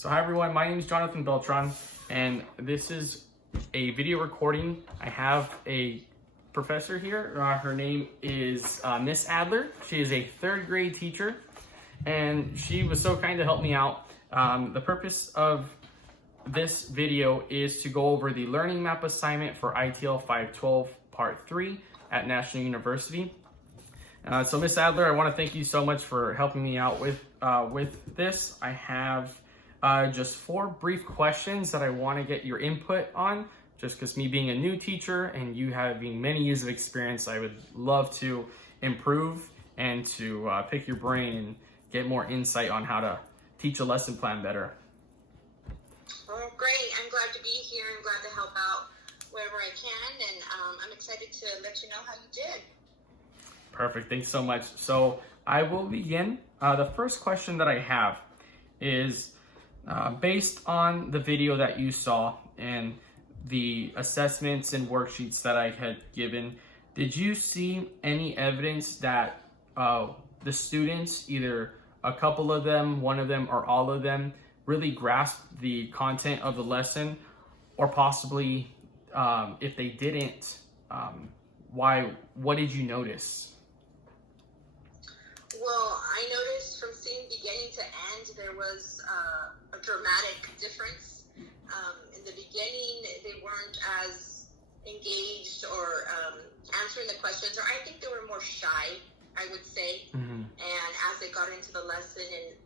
So hi everyone, my name is Jonathan Beltran, and this is a video recording. I have a professor here. Her name is Miss Adler. She is a third grade teacher, and she was so kind to help me out. The purpose of this video is to go over the learning map assignment for ITL 512 Part 3 at National University. So Miss Adler, I want to thank you so much for helping me out with this. I have just 4 brief questions that I want to get your input on, just because me being a new teacher and you having many years of experience, I would love to improve and to pick your brain and get more insight on how to teach a lesson plan better. Oh, great. I'm glad to be here. I'm glad to help out wherever I can, and I'm excited to let you know how you did. Perfect. Thanks so much. So I will begin. The first question that I have is based on the video that you saw and the assessments and worksheets that I had given, did you see any evidence that the students, either a couple of them, one of them, or all of them, really grasped the content of the lesson? Or possibly, if they didn't, what did you notice? Well, I noticed from seeing beginning to end, there was a dramatic difference. In the beginning, they weren't as engaged or answering the questions, or I think they were more shy, I would say. Mm-hmm. And as they got into the lesson, and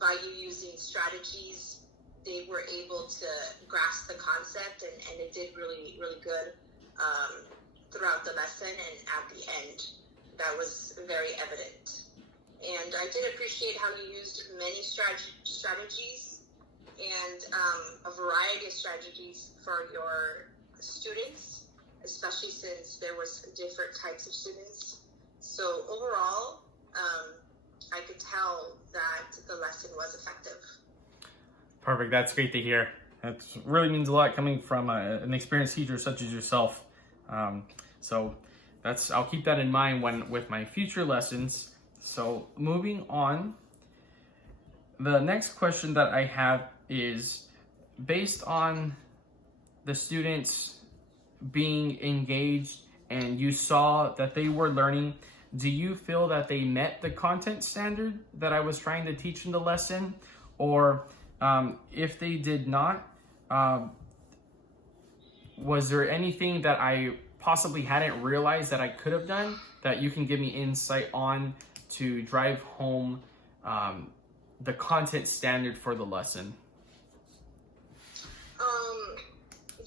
by you using strategies, they were able to grasp the concept, and they did really, really good throughout the lesson, and at the end, that was very evident. And I did appreciate how you used many strategies and a variety of strategies for your students, especially since there was different types of students. So overall, I could tell that the lesson was effective. Perfect. That's great to hear. That really means a lot coming from an experienced teacher such as yourself. So I'll keep that in mind with my future lessons. So moving on, the next question that I have is based on the students being engaged and you saw that they were learning, do you feel that they met the content standard that I was trying to teach in the lesson? Or if they did not, was there anything that I possibly hadn't realized that I could have done that you can give me insight on to drive home the content standard for the lesson?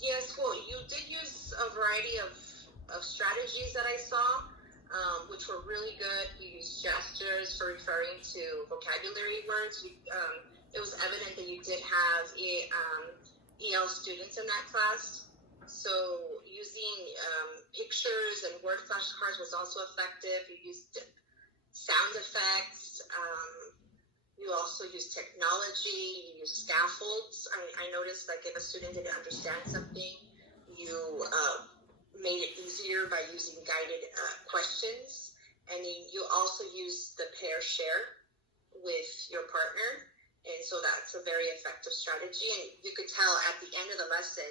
Yes, well, you did use a variety of strategies that I saw, which were really good. You used gestures for referring to vocabulary words. It was evident that you did have EL students in that class. So using pictures and word flashcards was also effective. You used sound effects. You also use technology. You use scaffolds. I noticed, like, if a student didn't understand something, you made it easier by using guided questions. And then you also use the pair share with your partner. And so that's a very effective strategy. And you could tell at the end of the lesson,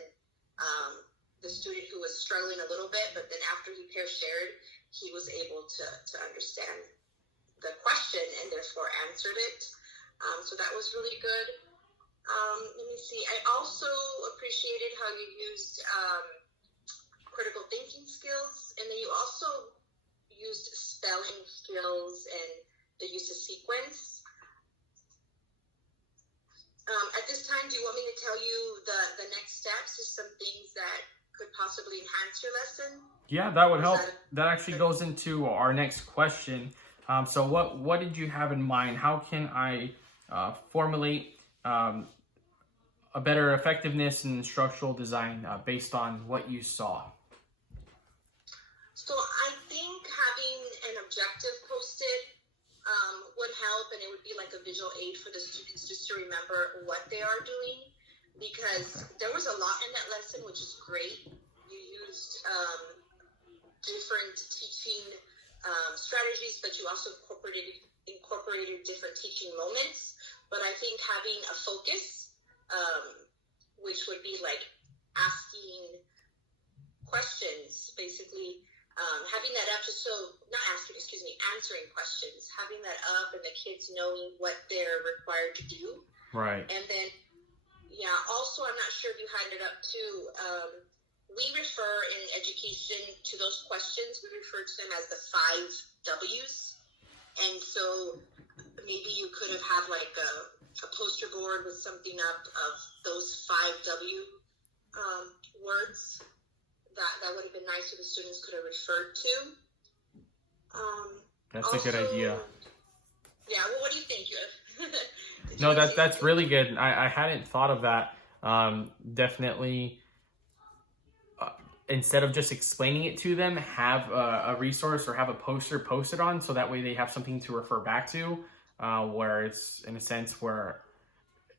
the student who was struggling a little bit, but then after he pair shared, he was able to understand the question and therefore answered it. So that was really good. Let me see. I also appreciated how you used critical thinking skills, and then you also used spelling skills and the use of sequence. At this time, do you want me to tell you the next steps, just some things that could possibly enhance your lesson? Yeah, that would help. That actually goes into our next question. So what did you have in mind? How can I formulate a better effectiveness in structural design based on what you saw? So I think having an objective posted would help, and it would be like a visual aid for the students just to remember what they are doing, because there was a lot in that lesson, which is great. You used different teaching strategies, but you also incorporated different teaching moments. But I think having a focus which would be like asking questions, basically. Having that up just so, not asking, excuse me, answering questions, having that up and the kids knowing what they're required to do. Right. And then, yeah, also, I'm not sure if you had it up too. We refer in education to those questions, we refer to them as the 5 W's. And so maybe you could have had like a poster board with something up of those 5 W words. That would have been nice if the students could have referred to. That's also, a good idea. Yeah, well, what do you think? No, that's really good. I hadn't thought of that. Definitely, instead of just explaining it to them, have a resource or have a poster posted on, so that way they have something to refer back to, where it's in a sense where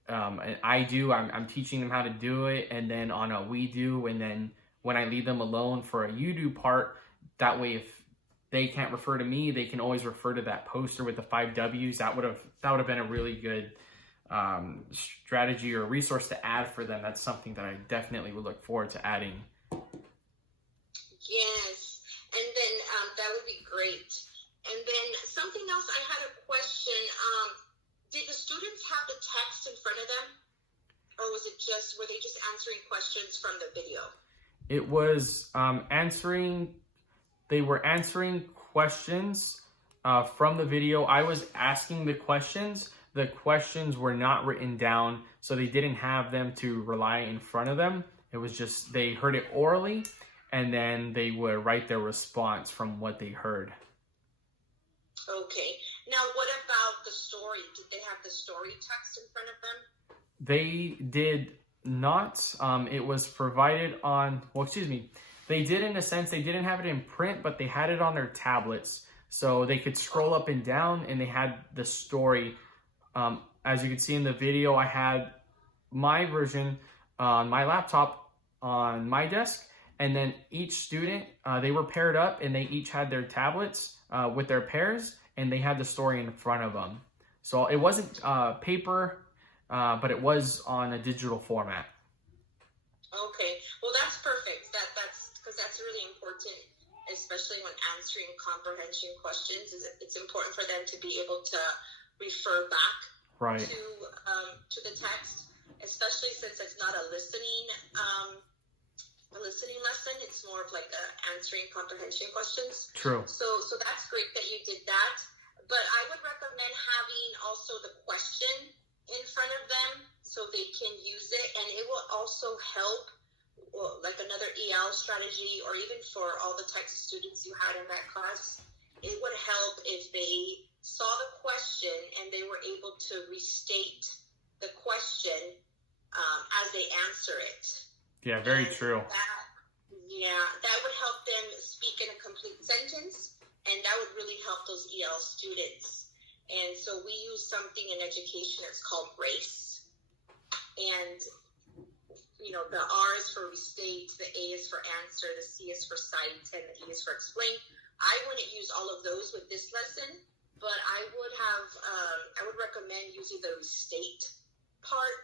I'm teaching them how to do it, and then on a we do, and then when I leave them alone for a you do part, that way if they can't refer to me, they can always refer to that poster with the 5 W's. That would have been a really good strategy or resource to add for them. That's something that I definitely would look forward to adding. Yes, and then that would be great. And then something else, I had a question. Did the students have the text in front of them, or were they just answering questions from the video? It was they were answering questions from the video. I was asking the questions. The questions were not written down, so they didn't have them to rely in front of them. It was just, they heard it orally, and then they would write their response from what they heard. Okay. Now, what about the story? Did they have the story text in front of them? They did not. It was provided on, they did in a sense. They didn't have it in print, but they had it on their tablets. So they could scroll up and down, and they had the story. As you can see in the video, I had my version on my laptop on my desk, and then each student, they were paired up, and they each had their tablets with their pairs, and they had the story in front of them. So it wasn't paper, but it was on a digital format. Okay, well that's perfect. That's because that's really important, especially when answering comprehension questions. It's important for them to be able to refer back to the text, especially since it's not a listening lesson. It's more of like answering comprehension questions. True. So that's great that you did that. But I would recommend having also the question in front of them so they can use it, and it will also help, like another EL strategy, or even for all the Texas students you had in that class, it would help if they saw the question and they were able to restate the question as they answer it. Yeah, very true. That would help them speak in a complete sentence, and that would really help those EL students. And so we use something in education that's called RACE. And, the R is for restate, the A is for answer, the C is for cite, and the E is for explain. I wouldn't use all of those with this lesson, but I would recommend using the restate part.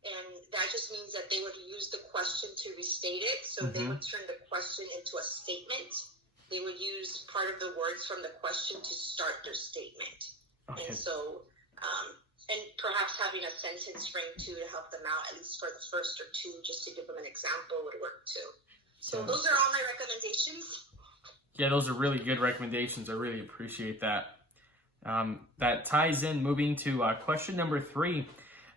And that just means that they would use the question to restate it. So they would turn the question into a statement. They would use part of the words from the question to start their statement. Okay. And so, and perhaps having a sentence frame too to help them out, at least for the first or two, just to give them an example would work too. So those are all my recommendations. Yeah, those are really good recommendations. I really appreciate that. That ties in, moving to question number 3.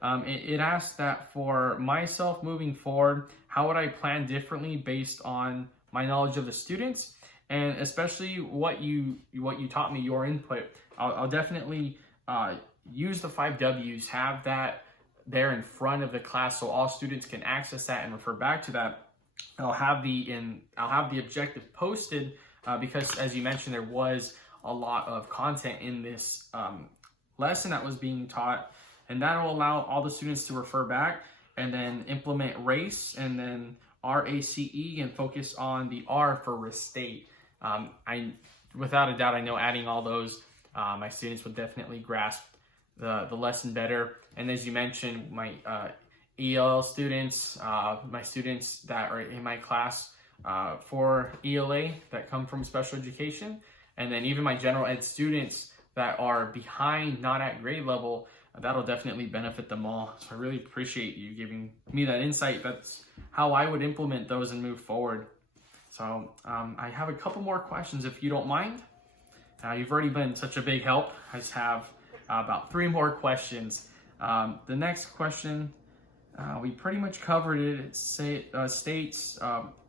It asks that for myself moving forward, how would I plan differently based on my knowledge of the students, and especially what you taught me, your input. I'll definitely use the 5 W's, have that there in front of the class so all students can access that and refer back to that. I'll have the objective posted because, as you mentioned, there was a lot of content in this lesson that was being taught, and that will allow all the students to refer back and then implement RACE and then RACE and focus on the R for restate. Without a doubt, I know adding all those, my students would definitely grasp the lesson better. And as you mentioned, EL students, my students that are in my class for ELA that come from special education, and then even my general ed students that are behind, not at grade level. That'll definitely benefit them all. So I really appreciate you giving me that insight. That's how I would implement those and move forward. So I have a couple more questions if you don't mind. You've already been such a big help. I just have about 3 more questions. The next question, we pretty much covered it. It states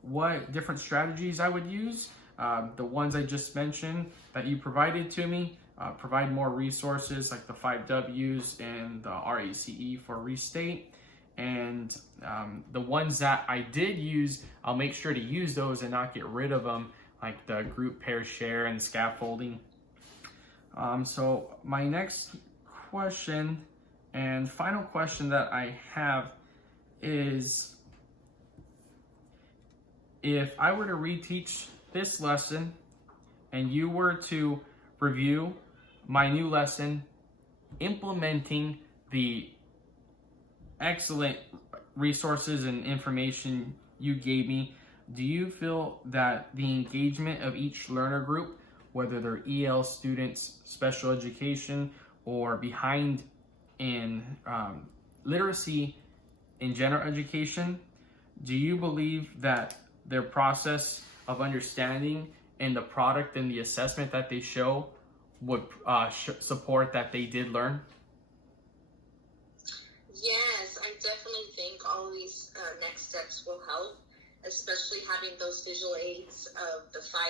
what different strategies I would use. The ones I just mentioned that you provided to me. Provide more resources like the 5 W's and the RACE for restate. And the ones that I did use, I'll make sure to use those and not get rid of them, like the group pair share and scaffolding. So my next question and final question that I have is, if I were to reteach this lesson and you were to review my new lesson, implementing the excellent resources and information you gave me, do you feel that the engagement of each learner group, whether they're EL students, special education, or behind in literacy in general education, do you believe that their process of understanding and the product and the assessment that they show would support that they did learn? Yes, I definitely think all these next steps will help, especially having those visual aids of the 5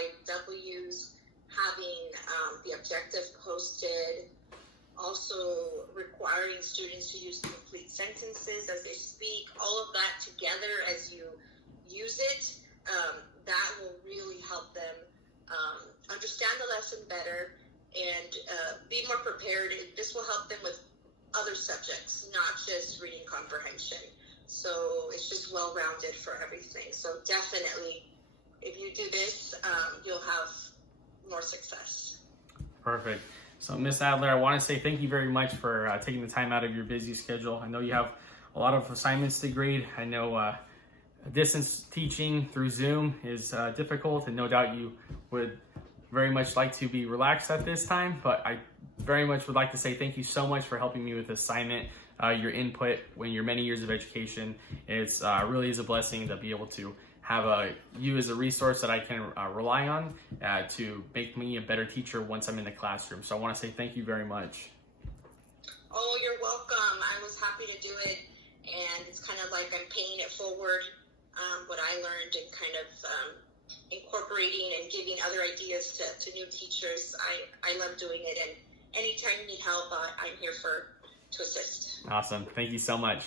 W's, having the objective posted, also requiring students to use complete sentences as they speak, all of that together as you use it, that will really help them understand the lesson better and be more prepared. This will help them with other subjects, not just reading comprehension. So it's just well-rounded for everything. So definitely, if you do this, you'll have more success. Perfect. So Ms. Adler, I want to say thank you very much for taking the time out of your busy schedule. I know you have a lot of assignments to grade. I know distance teaching through Zoom is difficult, and no doubt you would very much like to be relaxed at this time, but I very much would like to say thank you so much for helping me with this assignment. Your input in your many years of education, it's really is a blessing to be able to have you as a resource that I can rely on to make me a better teacher once I'm in the classroom. So I want to say thank you very much. Oh, you're welcome. I was happy to do it, and it's kind of like I'm paying it forward, what I learned, and kind of incorporating and giving other ideas to new teachers. I love doing it, and anytime you need help, I'm here to assist. Awesome. Thank you so much.